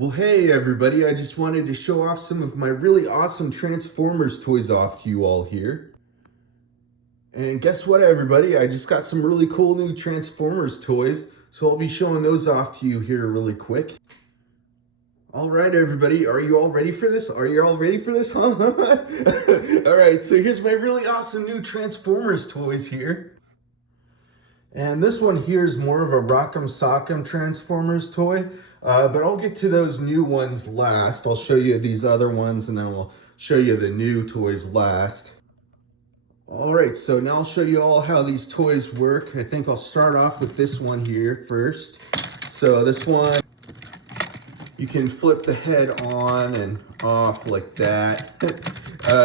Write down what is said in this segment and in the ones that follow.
Well, hey everybody, I just wanted to show off some of my really awesome Transformers toys off to you all here. And guess what everybody, I just got some really cool new Transformers toys, so I'll be showing those off to you here really quick. Alright everybody, are you all ready for this? Are you all ready for this, huh? Alright, so here's my really awesome new Transformers toys here. And this one here is more of a Rock'em Sock'em Transformers toy, but I'll get to those new ones last. I'll show you these other ones and then I'll show you the new toys last. All right, so now I'll show you all how these toys work. I think I'll start off with this one here first. So this one, you can flip the head on and off like that.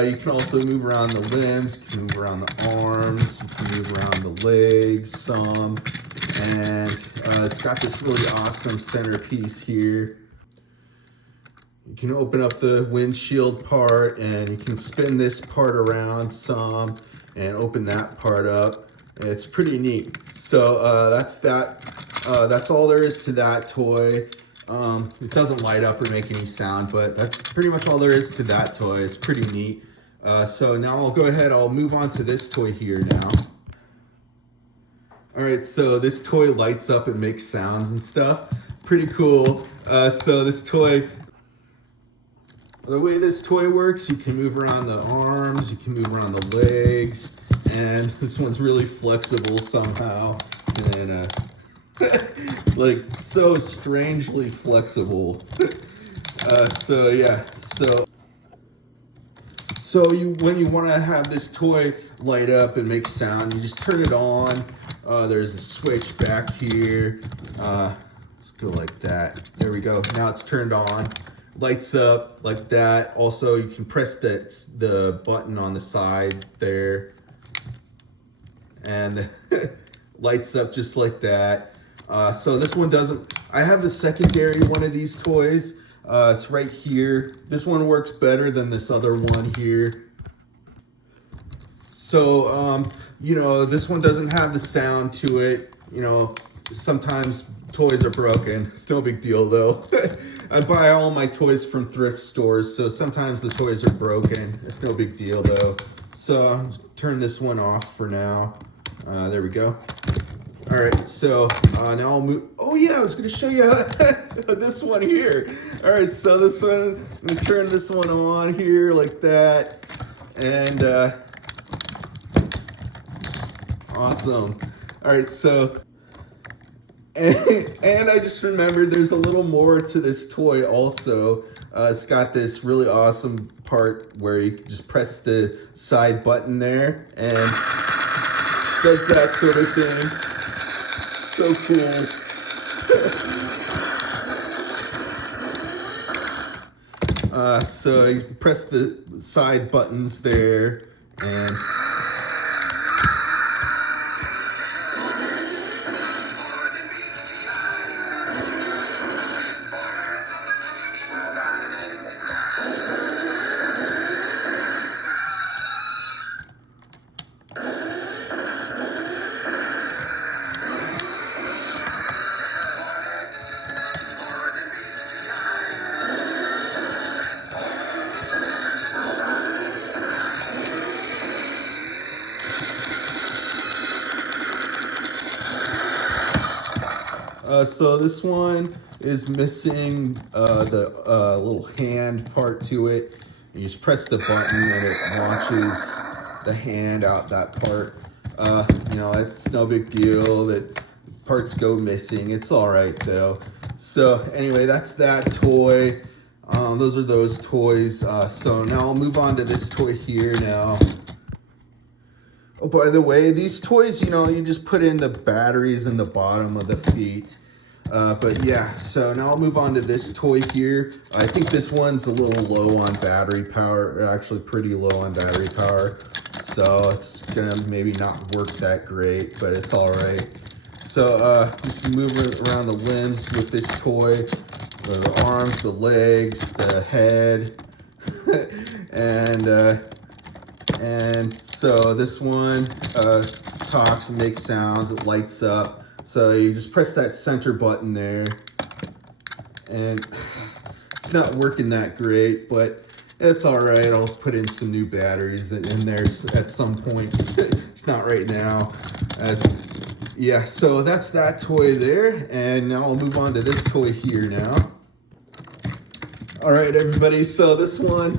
You can also move around the limbs, you can move around the arms, you can move around the legs some. And it's got this really awesome centerpiece here. You can open up the windshield part and you can spin this part around some and open that part up. And it's pretty neat. So that's that. That's all there is to that toy. It doesn't light up or make any sound, but that's pretty much all there is to that toy. It's pretty neat. So now I'll go ahead, I'll move on to this toy here now. All right, so this toy lights up and makes sounds and stuff. Pretty cool. So this toy, the way this toy works, you can move around the arms, you can move around the legs, and this one's really flexible somehow. And like so strangely flexible. So yeah, so when you want to have this toy light up and make sound, you just turn it on. There's a switch back here. Let's go like that. There we go. Now it's turned on. Lights up like that. Also, you can press the button on the side there, and lights up just like that. So this one doesn't. I have a secondary one of these toys. It's right here. This one works better than this other one here. So, you know, this one doesn't have the sound to it. You know, sometimes toys are broken. It's no big deal though. I buy all my toys from thrift stores, so sometimes the toys are broken. It's no big deal though. So I'll turn this one off for now. There we go. All right, so now I'll move. Oh yeah, I was gonna show you this one here. All right, so this one, I'm gonna turn this one on here like that. And awesome. All right, so, and I just remembered there's a little more to this toy also. It's got this really awesome part where you can just press the side button there and does that sort of thing. So cool. So you press the side buttons there and so this one is missing the little hand part to it. You just press the button and it launches the hand out that part. You know, it's no big deal that parts go missing. It's all right though. So anyway, that's that toy. Those are those toys. So now I'll move on to this toy here now. Oh, by the way, these toys, you know, you just put in the batteries in the bottom of the feet. But yeah, so now I'll move on to this toy here. I think this one's a little low on battery power, actually pretty low on battery power. So it's gonna maybe not work that great, but it's all right. So you can move around the limbs with this toy, the arms, the legs, the head, and so this one talks and makes sounds, it lights up. So you just press that center button there, and it's not working that great, but it's all right. I'll put in some new batteries in there at some point. It's not right now. Yeah, so that's that toy there, and now I'll move on to this toy here now. All right, everybody. So this one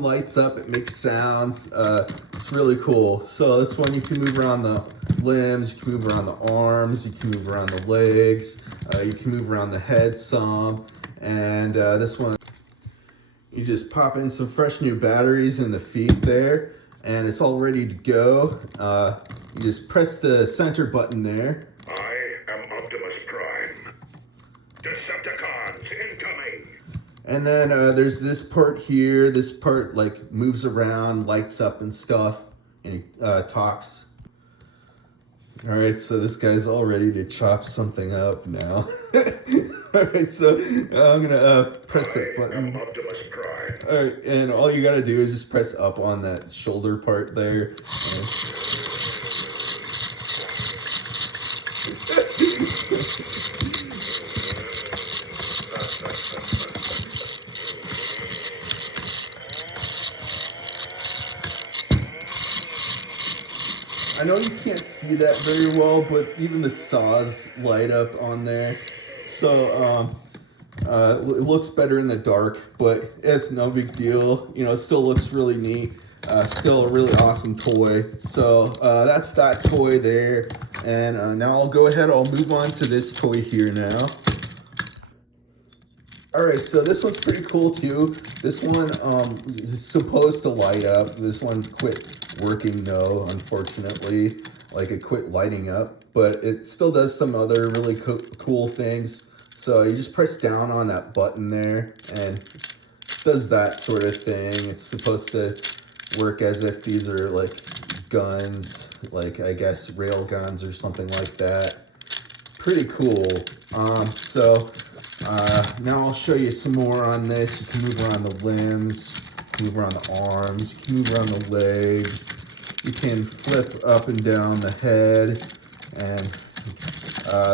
lights up. It makes sounds. It's really cool. So this one, you can move around the limbs, you can move around the arms, you can move around the legs, you can move around the head some, and this one, you just pop in some fresh new batteries in the feet there, and it's all ready to go. You just press the center button there. I am Optimus Prime. Decepticons incoming. And then there's this part here. This part like moves around, lights up and stuff, and he talks. All right, so this guy's all ready to chop something up now. All right, so I'm gonna press that button. I am Optimus Prime. All right, and all you gotta do is just press up on that shoulder part there. I know you can't see that very well, but even the saws light up on there. So it looks better in the dark, but it's no big deal. You know, it still looks really neat. Still a really awesome toy. So that's that toy there. And now I'll go ahead, I'll move on to this toy here now. All right, so this one's pretty cool too. This one is supposed to light up. This one quit working though, unfortunately. Like it quit lighting up, but it still does some other really cool things. So you just press down on that button there and it does that sort of thing. It's supposed to work as if these are like guns, like I guess rail guns or something like that. Pretty cool. Now I'll show you some more on this. You can move around the limbs, you can move around the arms, you can move around the legs. You can flip up and down the head, and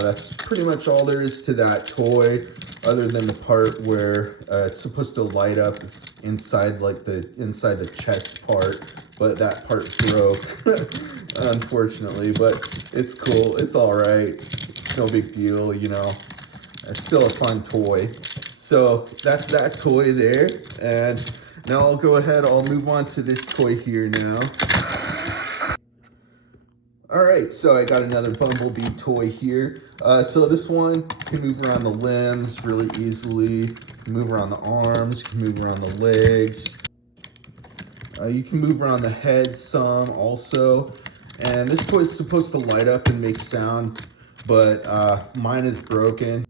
that's pretty much all there is to that toy, other than the part where it's supposed to light up inside, like inside the chest part, but that part broke, unfortunately. But it's cool. It's all right. No big deal, you know. It's still a fun toy. So that's that toy there. And now I'll go ahead, I'll move on to this toy here now. All right, so I got another Bumblebee toy here. So this one can move around the limbs really easily. You can move around the arms, you can move around the legs. You can move around the head some also. And this toy is supposed to light up and make sound, but mine is broken.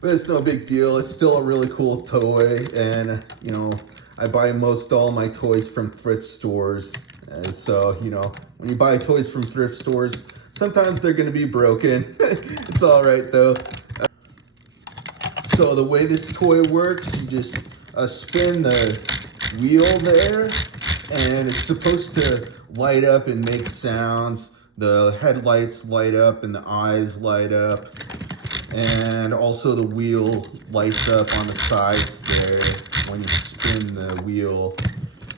But it's no big deal. It's still a really cool toy, and you know, I buy most all my toys from thrift stores. And so, you know, when you buy toys from thrift stores, sometimes they're going to be broken. It's all right though. So the way this toy works, you just spin the wheel there, and it's supposed to light up and make sounds. The headlights light up and the eyes light up. And also the wheel lights up on the sides there when you spin the wheel.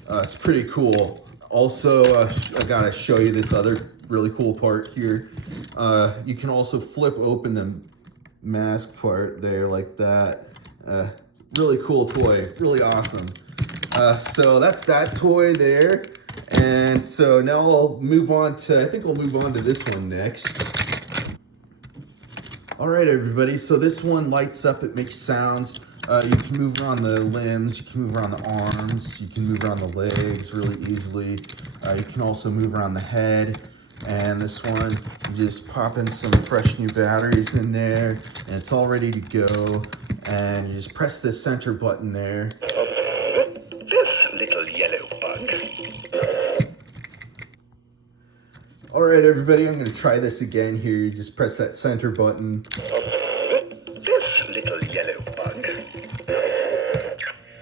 It's pretty cool. Also, I gotta show you this other really cool part here. You can also flip open the mask part there like that. Really cool toy, really awesome. So that's that toy there. And so now I'll move on to, I think I'll move on to this one next. All right, everybody, so this one lights up, it makes sounds. You can move around the limbs, you can move around the arms, you can move around the legs really easily. You can also move around the head. And this one, you just pop in some fresh new batteries in there, and it's all ready to go. And you just press the center button there. This little yellow bug. All right, everybody, I'm gonna try this again here. You just press that center button. This little yellow bug.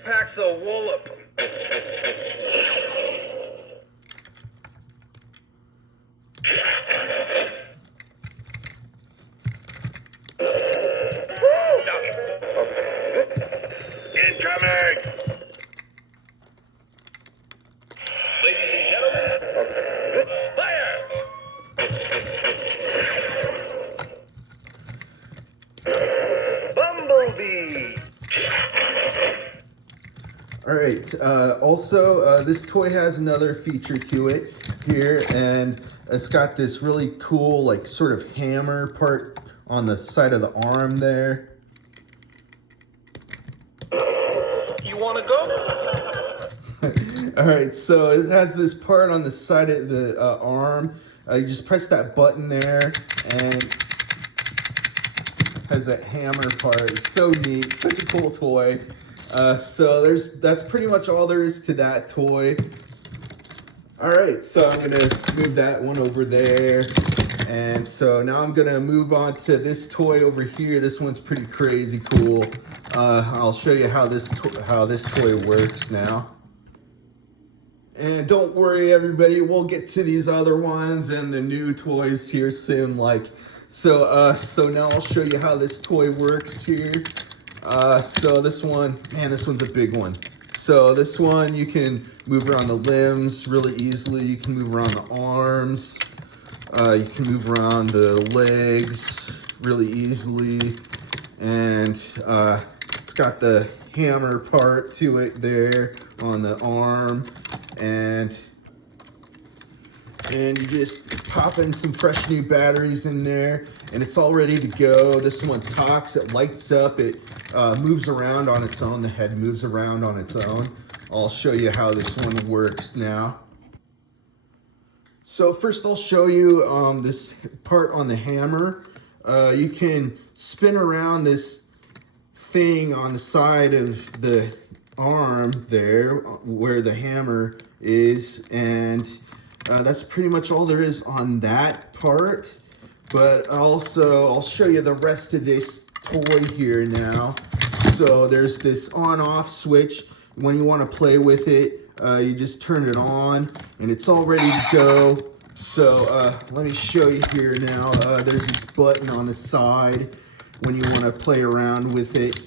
Pack the wallop. All right. Also, this toy has another feature to it here, and it's got this really cool, like, sort of hammer part on the side of the arm there. You wanna go? All right, so it has this part on the side of the arm. You just press that button there, and has that hammer part. It's so neat, such a cool toy. So that's pretty much all there is to that toy. All right, so I'm gonna move that one over there. And so now I'm gonna move on to this toy over here. This one's pretty crazy cool. I'll show you how this toy works now. And don't worry, everybody, we'll get to these other ones and the new toys here soon. So now I'll show you how this toy works here. So this one, man, this one's a big one. So this one, you can move around the limbs really easily. You can move around the arms. You can move around the legs really easily. And it's got the hammer part to it there on the arm. And you just pop in some fresh new batteries in there, and it's all ready to go. This one talks, it lights up, it moves around on its own. The head moves around on its own. I'll show you how this one works now. So first I'll show you this part on the hammer. You can spin around this thing on the side of the arm there where the hammer is, and that's pretty much all there is on that part. But also I'll show you the rest of this toy here now. So there's this on-off switch. When you want to play with it, you just turn it on and it's all ready to go. So let me show you here now. There's this button on the side when you want to play around with it.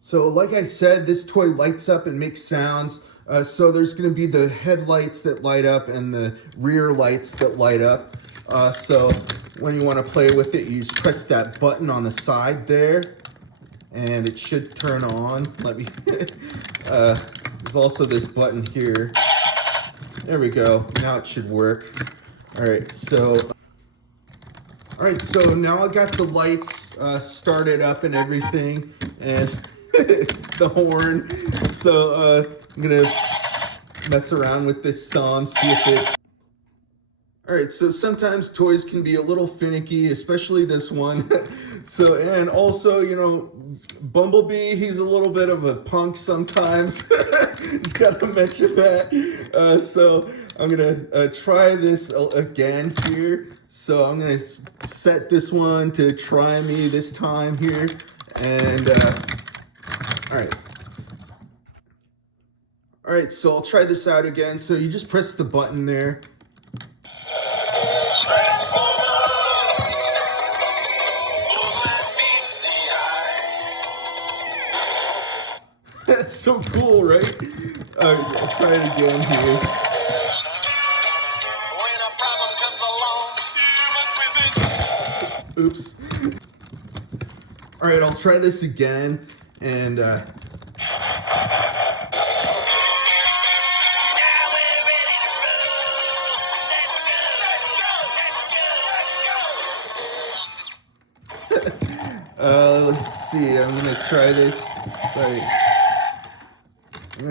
So like I said, this toy lights up and makes sounds. So there's going to be the headlights that light up and the rear lights that light up. So when you want to play with it, you just press that button on the side there and it should turn on. Let me, there's also this button here. There we go. Now it should work. All right, so now I got the lights started up and everything, and the horn. So I'm gonna mess around with this some, see if it's. All right, so sometimes toys can be a little finicky, especially this one. So, and also, you know, Bumblebee, he's a little bit of a punk sometimes. Just gotta mention that. So I'm gonna try this again here. So I'm gonna set this one to try me this time here. And all right. All right, so I'll try this out again. So you just press the button there. That's so cool, right? I'll try it again here. Oops. All right, I'll try this again, and let's see. I'm gonna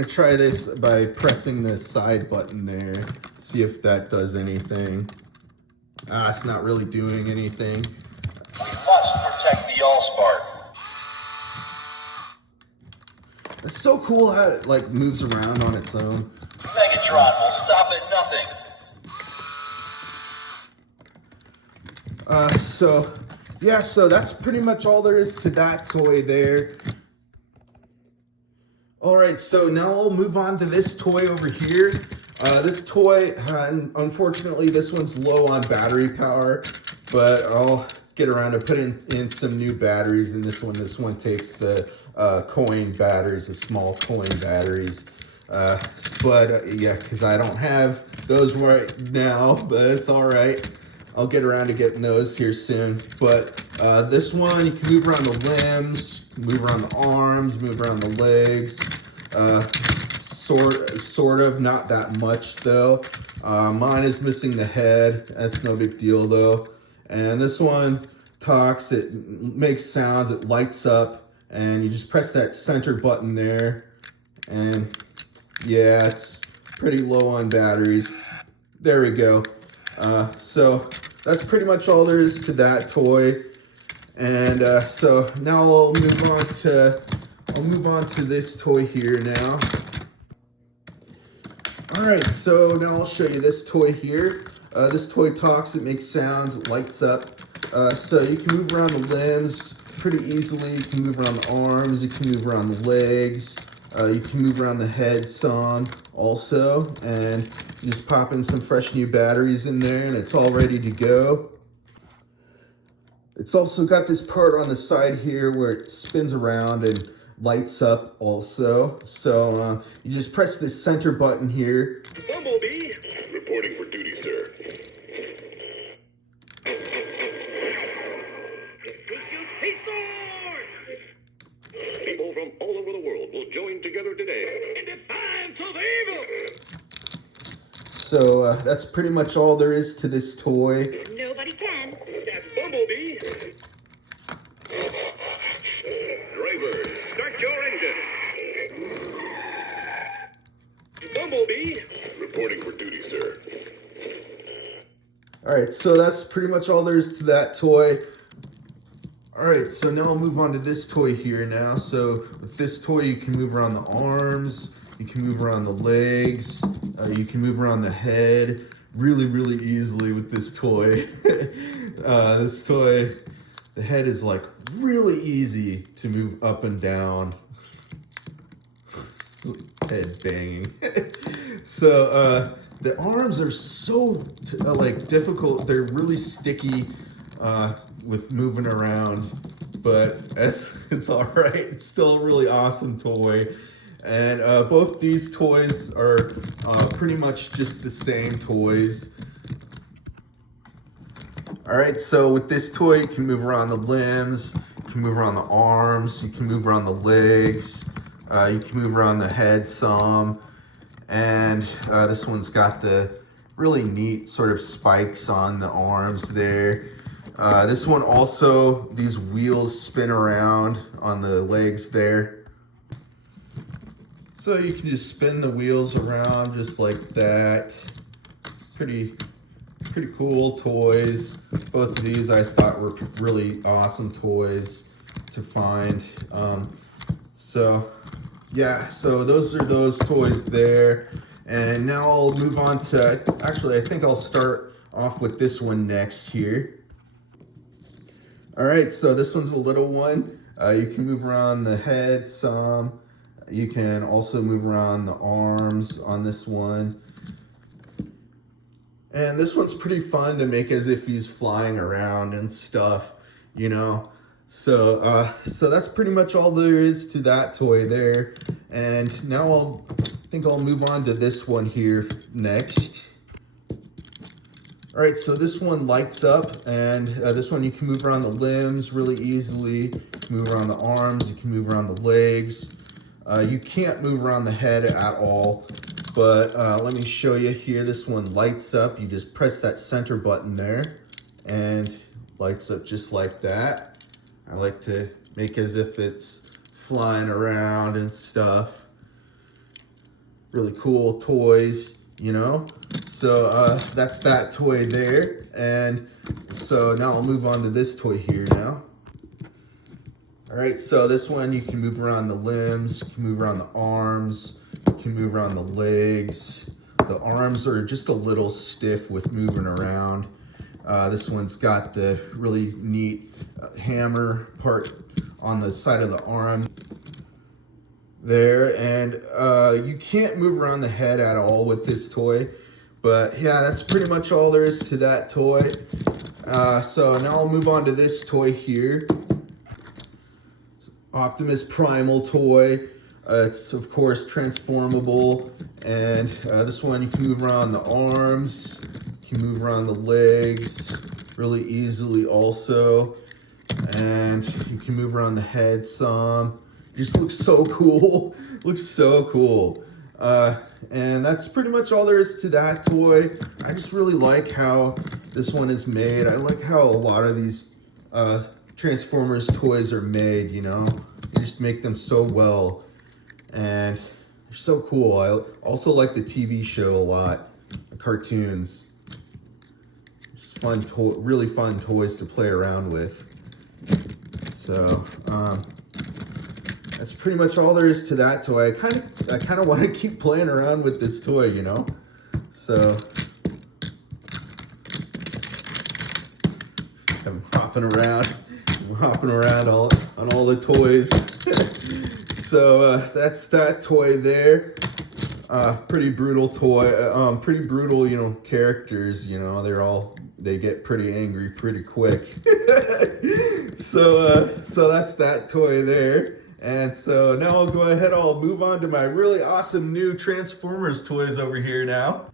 try this by pressing the side button there. See if that does anything. It's not really doing anything. We must protect the Allspark. It's so cool how it like moves around on its own. Megatron will stop at nothing. So that's pretty much all there is to that toy there. All right, so now I'll move on to this toy over here. This toy, unfortunately, this one's low on battery power, but I'll get around to putting in some new batteries in this one. This one takes the coin batteries, the small coin batteries. Yeah, because I don't have those right now, but it's all right. I'll get around to getting those here soon. But this one, you can move around the limbs, move around the arms, move around the legs. Sort of, not that much though. Mine is missing the head. That's no big deal though. And this one talks, it makes sounds, it lights up, and you just press that center button there. And yeah, it's pretty low on batteries. There we go. So that's pretty much all there is to that toy. And so now I'll move on to this toy here now. All right, so now I'll show you this toy here. This toy talks, it makes sounds, it lights up. So you can move around the limbs pretty easily. You can move around the arms, you can move around the legs. You can move around the head some also, and you just pop in some fresh new batteries in there and it's all ready to go. It's also got this part on the side here where it spins around and lights up also. So you just press this center button here. Bumblebee, reporting for duty, sir. People from all over the world will join together today in defiance of evil. So that's pretty much all there is to this toy. Nobody can. That's Bumblebee. Driver, start your engine. Bumblebee, reporting for duty, sir. All right, so that's pretty much all there is to that toy. All right, so now I'll move on to this toy here now. So with this toy, you can move around the arms, you can move around the legs, you can move around the head really, really easily with this toy. This toy, the head is like really easy to move up and down. Head banging. So the arms are so like difficult. They're really sticky with moving around, but it's all right. It's still a really awesome toy. And both these toys are pretty much just the same toys. All right, so with this toy, you can move around the limbs, you can move around the arms, you can move around the legs, you can move around the head some. And this one's got the really neat sort of spikes on the arms there. This one also, these wheels spin around on the legs there. So you can just spin the wheels around just like that. Pretty cool toys. Both of these I thought were really awesome toys to find. So yeah, so those are those toys there. And now I'll move on to, actually I think I'll start off with this one next here. All right, so this one's a little one. You can move around the head some. You can also move around the arms on this one. And this one's pretty fun to make as if he's flying around and stuff, you know. So so that's pretty much all there is to that toy there. And now I think I'll move on to this one here next. All right, so this one lights up, and this one you can move around the limbs really easily. You can move around the arms, you can move around the legs. You can't move around the head at all, but let me show you here. This one lights up. You just press that center button there, and lights up just like that. I like to make as if it's flying around and stuff. Really cool toys, you know? So that's that toy there. And so now I'll move on to this toy here now. All right, so this one you can move around the limbs, you can move around the arms, you can move around the legs. The arms are just a little stiff with moving around. This one's got the really neat hammer part on the side of the arm there. And you can't move around the head at all with this toy. But yeah, that's pretty much all there is to that toy. So now I'll move on to this toy here. Optimus Primal toy. It's of course transformable, and this one you can move around the arms, you can move around the legs really easily also. And you can move around the head some. Just looks so cool. Looks so cool. And that's pretty much all there is to that toy. I just really like how this one is made. I like how a lot of these Transformers toys are made, you know. They just make them so well. And they're so cool. I also like the TV show a lot. The cartoons. Just fun really fun toys to play around with. So, that's pretty much all there is to that toy. I kind of want to keep playing around with this toy, you know. So I'm hopping around on all the toys. So that's that toy there. Pretty brutal toy. Pretty brutal, you know, characters. You know, they get pretty angry pretty quick. So that's that toy there. And so now I'll move on to my really awesome new Transformers toys over here now.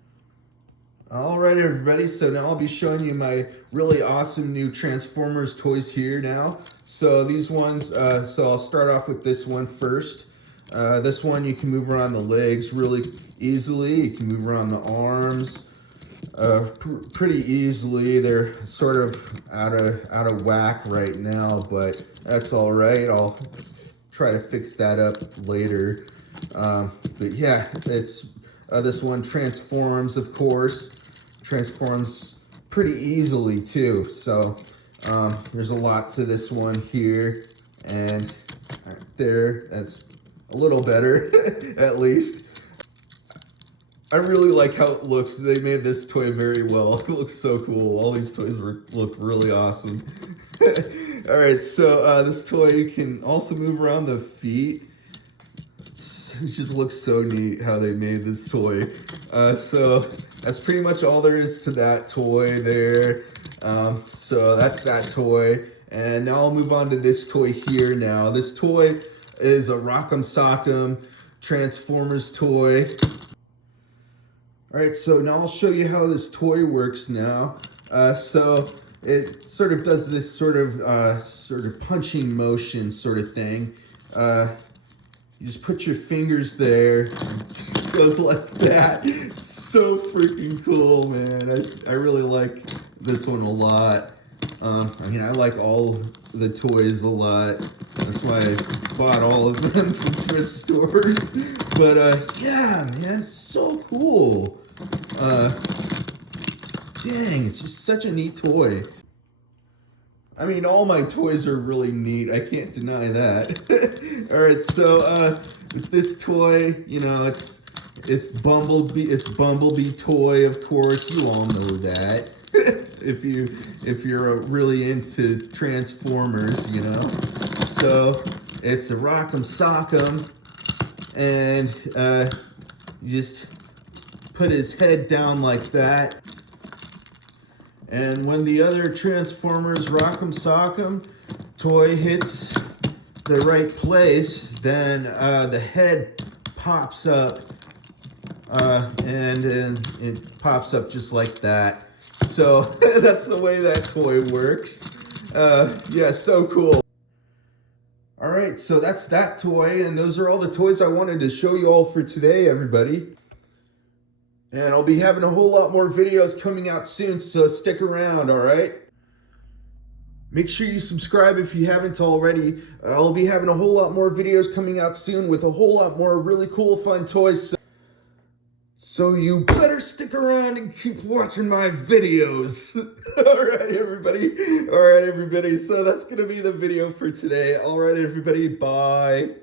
Alright everybody, so now I'll be showing you my really awesome new Transformers toys here now. So these ones, so I'll start off with this one first. This one you can move around the legs really easily. You can move around the arms pretty easily. They're sort of out of whack right now, but that's all right. I'll try to fix that up later. But yeah, it's this one transforms, of course. Transforms pretty easily too. So there's a lot to this one here, and there, that's a little better at least. I really like how it looks. They made this toy very well. It looks so cool. All these toys look really awesome. All right, so this toy can also move around the feet. It just looks so neat how they made this toy. So that's pretty much all there is to that toy there. So that's that toy. And now I'll move on to this toy here now. This toy is a Rock'em Sock'em Transformers toy. All right, so now I'll show you how this toy works now. So it sort of does this sort of punching motion sort of thing. You just put your fingers there. It goes like that. So freaking cool, man. I really like this one a lot. I mean, I like all the toys a lot. That's why I bought all of them from thrift stores. But yeah, man, it's so cool. Dang, it's just such a neat toy. I mean, all my toys are really neat. I can't deny that. All right, so with this toy, you know, it's Bumblebee toy, of course. You all know that. if you're really into Transformers, you know. So it's a Rock'em Sock'em, and you just put his head down like that. And when the other Transformers Rock'em Sock'em toy hits the right place, then the head pops up, and it pops up just like that. So that's the way that toy works. Yeah, so cool. All right, so that's that toy, and those are all the toys I wanted to show you all for today, everybody. And I'll be having a whole lot more videos coming out soon, so stick around, all right? Make sure you subscribe if you haven't already. I'll be having a whole lot more videos coming out soon with a whole lot more really cool, fun toys. So you better stick around and keep watching my videos. All right, everybody. All right, everybody. So that's going to be the video for today. All right, everybody. Bye.